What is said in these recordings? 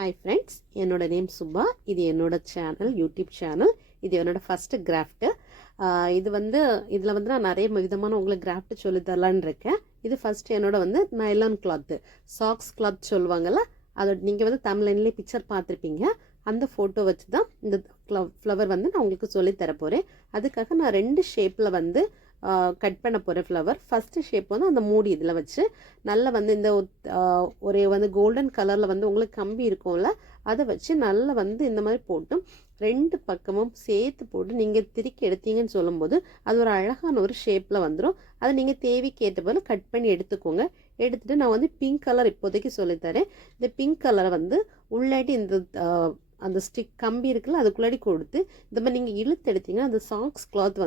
Hi friends, என்னோட name Subha. இது என்னோட சேனல், யூடியூப் சேனல். இது என்னோட ஃபஸ்ட்டு கிராஃப்ட்டு. இதில் நான் நிறைய விதமான உங்களுக்கு கிராஃப்ட் சொல்லி தரலான்னு இருக்கேன். இது ஃபஸ்ட்டு என்னோட நைலான் கிளாத்து, சாக்ஸ் கிளாத் சொல்லுவாங்கள்ல, அதோட நீங்கள் தமிழ்லைன்லேயே பிக்சர் பார்த்துருப்பீங்க. அந்த ஃபோட்டோ வச்சு தான் இந்த ஃப்ளவர் நான் உங்களுக்கு சொல்லி தரப்போகிறேன். அதுக்காக நான் 2 ஷேப்பில் கட் பண்ண போகிற ஃப்ளவர். ஃபஸ்ட்டு ஷேப் அந்த மூடி இதில் வச்சு நல்லா இந்த ஒரே கோல்டன் கலரில் உங்களுக்கு கம்பி இருக்கும்ல, அதை வச்சு நல்லா இந்த மாதிரி போட்டு 2 பக்கமும் சேர்த்து போட்டு நீங்கள் திருக்கி எடுத்தீங்கன்னு சொல்லும்போது அது ஒரு அழகான ஒரு ஷேப்பில் வந்துடும். அதை நீங்கள் தேவைக்கு ஏற்ற போல கட் பண்ணி எடுத்துக்கோங்க. எடுத்துகிட்டு நான் பிங்க் கலர் இப்போதைக்கு சொல்லித்தரேன். இந்த பிங்க் கலரை உள்ளாடி அந்த ஸ்டிக் கம்பி இருக்குல்ல, அதுக்குள்ளாடி கொடுத்து இந்த மாதிரி நீங்கள் இழுத்து எடுத்தீங்கன்னா அந்த சாக்ஸ் கிளாத்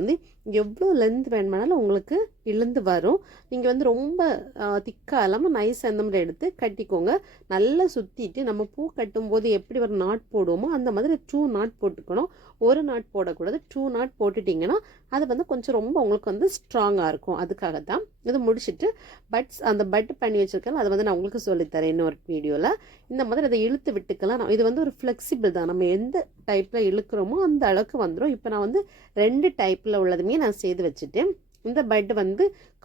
எவ்வளோ லென்த் வேணுமானாலும் உங்களுக்கு இழுந்து வரும். நீங்கள் ரொம்ப திக்காக இல்லாமல் நைஸ் அந்த மாதிரி எடுத்து கட்டிக்கோங்க. நல்லா சுற்றிட்டு நம்ம பூ கட்டும்போது எப்படி ஒரு நாட் போடுவோமோ அந்த மாதிரி 2 நாட் போட்டுக்கணும். ஒரு நாட் போடக்கூடாது, 2 நாட் போட்டுட்டிங்கன்னா அது கொஞ்சம் ரொம்ப உங்களுக்கு ஸ்ட்ராங்காக இருக்கும். அதுக்காக தான் இது முடிச்சுட்டு அந்த பட் பண்ணி வச்சுருக்கேன். அதை நான் உங்களுக்கு சொல்லித்தரேன் இன்னொரு வீடியோவில். இந்த மாதிரி அதை இழுத்து விட்டுக்கலாம். இது ஒரு ஃப்ளெக்சிபிள் தான், நம்ம எந்த டைப்பில் இழுக்கிறோமோ அந்த அளவுக்கு வந்துடும். இப்போ நான் 2 டைப்பில் உள்ளதுமே நான் செய்து வச்சுட்டேன். இந்த பட்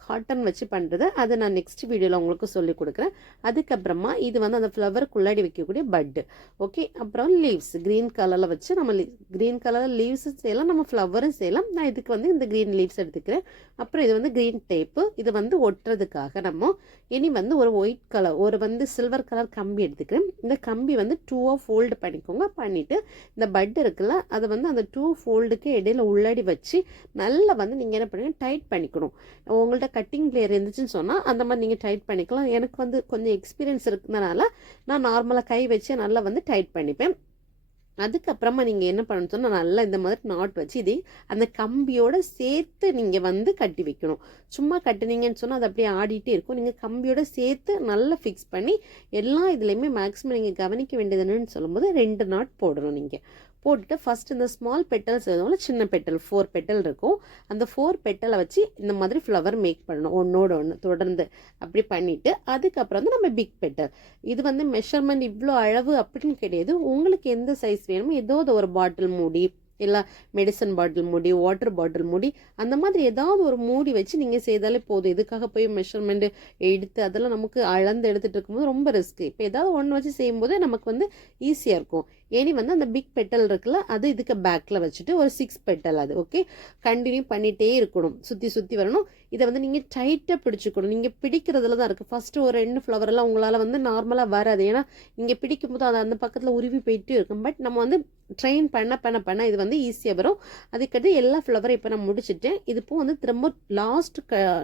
காட்டன் வச்சு பண்ணுறது, அதை நான் நெக்ஸ்ட் வீடியோவில் உங்களுக்கு சொல்லிக் கொடுக்குறேன். அதுக்கப்புறமா இது அந்த ஃப்ளவருக்குள்ளாடி வைக்கக்கூடிய பட்டு. ஓகே, அப்புறம் லீவ்ஸ் க்ரீன் கலரில் வச்சு நம்ம க்ரீன் கலரில் லீவ்ஸும் செய்யலாம், நம்ம ஃப்ளவரும் செய்யலாம். நான் இதுக்கு இந்த க்ரீன் லீவ்ஸ் எடுத்துக்கிறேன். அப்புறம் இது க்ரீன் டேப்பு. இது ஒட்டுறதுக்காக நம்ம இனி ஒரு ஒயிட் கலர் ஒரு சில்வர் கலர் கம்பி எடுத்துக்கிறேன். இந்த கம்பி 2 ஃபோல்டு பண்ணிக்கோங்க. பண்ணிவிட்டு இந்த பட் இருக்குல்ல, அதை அந்த 2 ஃபோல்டுக்கு இடையில உள்ளாடி வச்சு நல்லா நீங்கள் என்ன பண்ணுங்க, டைட் பண்ணிக்கணும். உங்கள்கிட்ட கட்டிங் பிளேயர் இருந்துச்சுன்னு சொன்னால் அந்த மாதிரி நீங்கள் டைட் பண்ணிக்கலாம். எனக்கு கொஞ்சம் எக்ஸ்பீரியன்ஸ் இருக்கிறதுனால நான் நார்மலாக கை வச்சு நல்லா டைட் பண்ணிப்பேன். அதுக்கப்புறமா நீங்கள் என்ன பண்ணணும்னு சொன்னால் நல்லா இந்த மாதிரி நாட் வச்சு இதை அந்த கம்பியோடு சேர்த்து நீங்கள் கட்டி வைக்கணும். சும்மா கட்டினீங்கன்னு சொன்னால் அது அப்படியே ஆடிட்டே இருக்கும். நீங்கள் கம்பியோட சேர்த்து நல்லா ஃபிக்ஸ் பண்ணி எல்லா இதுலேயுமே மேக்ஸிமம் நீங்கள் கவனிக்க வேண்டியது என்னன்னு சொல்லும்போது 2 நாட் போடணும். நீங்கள் போட்டுட்டு ஃபஸ்ட் இந்த ஸ்மால் பெட்டல்ஸ் எதுவும் சின்ன பெட்டல் 4 பெட்டல் இருக்கும். அந்த 4 பெட்டலை வச்சு இந்த மாதிரி ஃப்ளவர் மேக் பண்ணணும், ஒன்றோட ஒன்று தொடர்ந்து அப்படி பண்ணிவிட்டு அதுக்கப்புறம் நம்ம பிக் பெட்டல். இது மெஷர்மெண்ட் இவ்வளோ அளவு அப்படின்னு கிடையாது. உங்களுக்கு எந்த சைஸ் வேணுமோ ஏதோ ஒரு பாட்டில் மூடி, இல்லை மெடிசன் பாட்டில் மூடி, வாட்டர் பாட்டில் மூடி, அந்த மாதிரி ஏதாவது ஒரு மூடி வச்சு நீங்கள் செய்தாலே போதும். இதுக்காக போய் மெஷர்மெண்ட்டு எடுத்து அதெல்லாம் நமக்கு அளந்து எடுத்துகிட்டு இருக்கும்போது ரொம்ப ரிஸ்க்கு. இப்போ ஏதாவது ஒன்று வச்சு செய்யும்போது நமக்கு ஈஸியாக இருக்கும். ஏனி அந்த பிக் பெட்டல் இருக்குல்ல, அது இதுக்கு பேக்கில் வச்சுட்டு ஒரு 6 பெட்டல் அது ஓகே கண்டினியூ பண்ணிகிட்டே இருக்கணும், சுற்றி சுற்றி வரணும். இதை நீங்கள் டைட்டாக பிடிச்சிக்கணும். நீங்கள் பிடிக்கிறதுல தான் இருக்குது. ஃபஸ்ட்டு ஒரு 2 ஃப்ளவரெல்லாம் உங்களால் நார்மலாக வராது. ஏன்னா நீங்கள் பிடிக்கும் போது அது அந்த பக்கத்தில் உருவி போயிட்டே இருக்கும். பட் நம்ம ட்ரெயின் பண்ண இது ஈஸியாக வரும். அதுக்கடுத்து எல்லா ஃப்ளவரும் இப்போ நான் முடிச்சுட்டேன். இது பூ திரும்ப லாஸ்ட்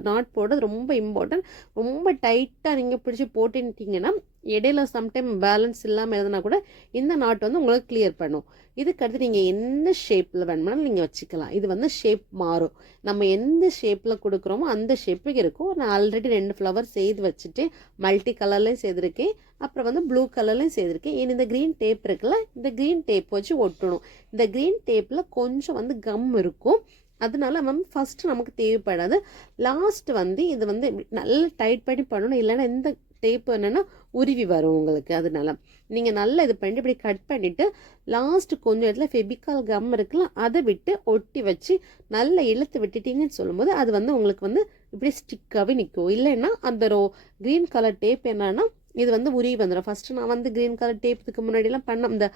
நாட் போடுறது ரொம்ப இம்பார்ட்டன்ட். ரொம்ப டைட்டாக நீங்கள் பிடிச்சி போட்டுட்டீங்கன்னா இடையில சம்டைம் பேலன்ஸ் இல்லாமல் எழுதுனா கூட இந்த நாட் உங்களுக்கு கிளியர் பண்ணும். இதுக்கடுத்து நீங்கள் எந்த ஷேப்பில் வேணுமானாலும் நீங்கள் வச்சுக்கலாம். இது ஷேப் மாறும். நம்ம எந்த ஷேப்பில் கொடுக்குறோமோ அந்த ஷேப்புக்கு இருக்கும். நான் ஆல்ரெடி 2 ஃப்ளவர் செய்து வச்சுட்டு மல்டி கலர்லேயும் செய்திருக்கேன், அப்புறம் ப்ளூ கலர்லையும் செய்திருக்கேன். ஏன் இந்த க்ரீன் டேப் இருக்குல்ல, இந்த க்ரீன் டேப் வச்சு ஒட்டணும். இந்த க்ரீன் டேப்பில் கொஞ்சம் கம் இருக்கும். அதனால ஃபஸ்ட்டு நமக்கு தேவைப்படாது. லாஸ்ட் இது நல்லா டைட் பண்ணி பண்ணணும். இல்லைன்னா இந்த டேப் என்னென்னா உருவி வரும் உங்களுக்கு. அதனால நீங்கள் நல்லா இது பண்ணி இப்படி கட் பண்ணிவிட்டு லாஸ்ட் கொஞ்சம் இடத்துல ஃபெபிகால் கம் இருக்குல்ல, அதை விட்டு ஒட்டி வச்சு நல்லா இழுத்து விட்டுட்டீங்கன்னு சொல்லும்போது அது உங்களுக்கு இப்படி ஸ்டிக்காகவே நிற்கும். இல்லைன்னா அந்த க்ரீன் கலர் டேப் என்னன்னா இது உருவி வந்துடும். ஃபஸ்ட்டு நான் க்ரீன் கலர் டேப்புக்கு முன்னாடிலாம் பண்ண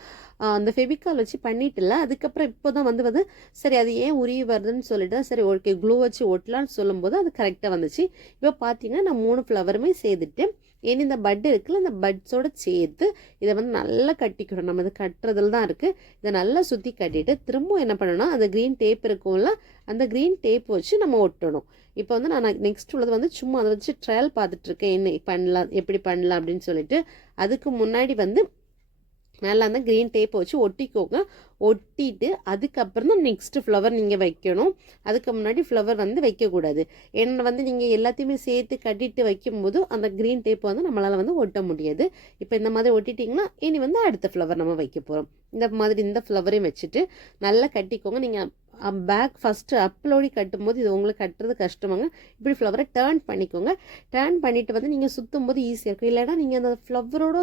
அந்த ஃபெபிகால் வச்சு பண்ணிட்டுல, அதுக்கப்புறம் இப்போ தான் சரி அது ஏன் உருவி வருதுன்னு சொல்லிட்டு சரி ஓகே க்ளூ வச்சு ஒட்டலான்னு சொல்லும்போது அது கரெக்டாக வந்துச்சு. இப்போ பார்த்தீங்கன்னா நான் 3 ஃப்ளவருமே செய்துட்டு ஏன்னா இந்த பட் இருக்குல்ல, இந்த பட்ஸோடு சேர்த்து இதை நல்லா கட்டிக்கணும். நம்ம இது கட்டுறதுல தான் இருக்குது. இதை நல்லா சுற்றி கட்டிட்டு திரும்ப என்ன பண்ணணும்னா அந்த க்ரீன் டேப் இருக்கும்ல, அந்த க்ரீன் டேப் வச்சு நம்ம ஒட்டணும். இப்போ நான் நெக்ஸ்ட் உள்ளது சும்மா அதை வச்சு ட்ரையல் பார்த்துட்ருக்கேன், என்ன பண்ணலாம் எப்படி பண்ணலாம் அப்படின்னு சொல்லிட்டு. அதுக்கு முன்னாடி நல்லா அந்த க்ரீன் டேப்பை வச்சு ஒட்டிக்கோங்க. ஒட்டிட்டு அதுக்கப்புறம் தான் நெக்ஸ்ட்டு ஃப்ளவர் நீங்கள் வைக்கணும். அதுக்கு முன்னாடி ஃப்ளவர் வைக்கக்கூடாது. ஏன்னா நீங்கள் எல்லாத்தையுமே சேர்த்து கட்டிட்டு வைக்கும்போது அந்த க்ரீன் டேப் நம்மளால் ஒட்ட முடியாது. இப்போ இந்த மாதிரி ஒட்டிட்டிங்கன்னா இனி அடுத்த ஃப்ளவர் நம்ம வைக்க போகிறோம். இந்த மாதிரி இந்த ஃப்ளவரையும் வச்சுட்டு நல்லா கட்டிக்கோங்க. நீங்கள் பேக் ஃபஸ்ட்டு அப்லோடி கட்டும்போது இது உங்களுக்கு கட்டுறது கஷ்டமாங்க. இப்படி ஃப்ளவரை டேர்ன் பண்ணிக்கோங்க. டேர்ன் பண்ணிவிட்டு வந்து நீங்கள் சுற்றும் போது ஈஸியாக இருக்கும். இல்லைனா நீங்கள் அந்த ஃப்ளவரோட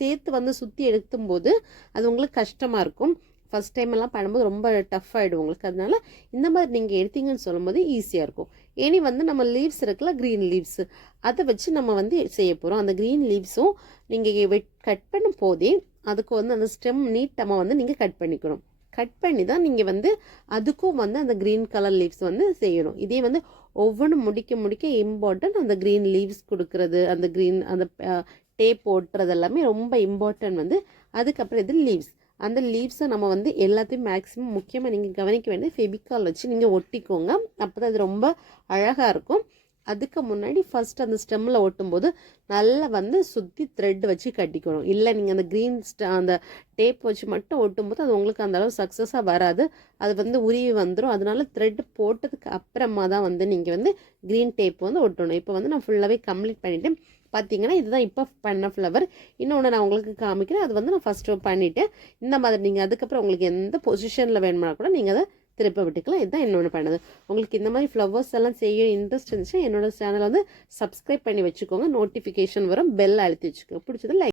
சேர்த்து வந்து சுற்றி எடுக்கும்போது அது உங்களுக்கு கஷ்டமாக இருக்கும். ஃபஸ்ட் டைம் எல்லாம் பண்ணும்போது ரொம்ப டஃப் ஆகிடும் உங்களுக்கு. அதனால இந்த மாதிரி நீங்கள் எடுத்தீங்கன்னு சொல்லும்போது ஈஸியாக இருக்கும். இனி வந்து நம்ம லீவ்ஸ் இருக்குல்ல, க்ரீன் லீவ்ஸு, அதை வச்சு நம்ம வந்து செய்ய போகிறோம். அந்த க்ரீன் லீவ்ஸும் நீங்கள் கட் பண்ணும் போதே அதுக்கு வந்து அந்த ஸ்டெம் நீட்டமாக வந்து நீங்கள் கட் பண்ணிக்கணும். கட் பண்ணி தான் நீங்கள் வந்து அதுக்கும் வந்து அந்த க்ரீன் கலர் லீவ்ஸ் வந்து செய்யணும். இதே வந்து ஒவ்வொன்றும் முடிக்க இம்பார்ட்டன்ட். அந்த க்ரீன் லீவ்ஸ் கொடுக்குறது, அந்த க்ரீன் அந்த டேப் ஓட்டுறது எல்லாமே ரொம்ப இம்பார்ட்டன்ட் வந்து. அதுக்கப்புறம் இது லீவ்ஸ். அந்த லீவ்ஸை நம்ம வந்து எல்லாத்தையும் மேக்ஸிமம் முக்கியமாக நீங்கள் கவனிக்க வேண்டியது ஃபெவிகால் வச்சு நீங்கள் ஒட்டிக்கோங்க. அப்போ தான் அது ரொம்ப அழகாக இருக்கும். அதுக்கு முன்னாடி ஃபஸ்ட் அந்த ஸ்டெம்மில் ஒட்டும்போது நல்லா வந்து சுற்றி த்ரெட் வச்சு கட்டிக்கணும். இல்லை நீங்கள் அந்த அந்த டேப் வச்சு மட்டும் ஒட்டும்போது அது உங்களுக்கு அந்தளவு சக்ஸஸாக வராது. அது வந்து உருவி வந்துடும். அதனால த்ரெட் போட்டதுக்கு அப்புறமா தான் வந்து நீங்கள் வந்து க்ரீன் டேப் வந்து ஒட்டணும். இப்போ வந்து நான் ஃபுல்லாகவே கம்ப்ளீட் பண்ணிவிட்டு பார்த்தீங்கன்னா இதுதான் இப்போ பண்ண ஃப்ளவர். இன்னொன்று நான் உங்களுக்கு காமிக்கிறேன். அது வந்து நான் ஃபஸ்ட்டு பண்ணிவிட்டேன். இந்த மாதிரி நீங்கள் அதுக்கப்புறம் உங்களுக்கு எந்த பொசிஷனில் வேணும்னா கூட நீங்கள் அதை திருப்ப விட்டுக்கலாம். இதுதான் இன்னொன்று பண்ணது. உங்களுக்கு இந்த மாதிரி ஃப்ளவர்ஸ் எல்லாம் செய்ய இன்ட்ரெஸ்ட் இருந்துச்சுன்னா என்னோட சேனலை வந்து சப்ஸ்கிரைப் பண்ணி வச்சுக்கோங்க. நோட்டிஃபிகேஷன் வரும். பெல் அழுத்தி வச்சுக்கோங்க. பிடிச்சது லைக்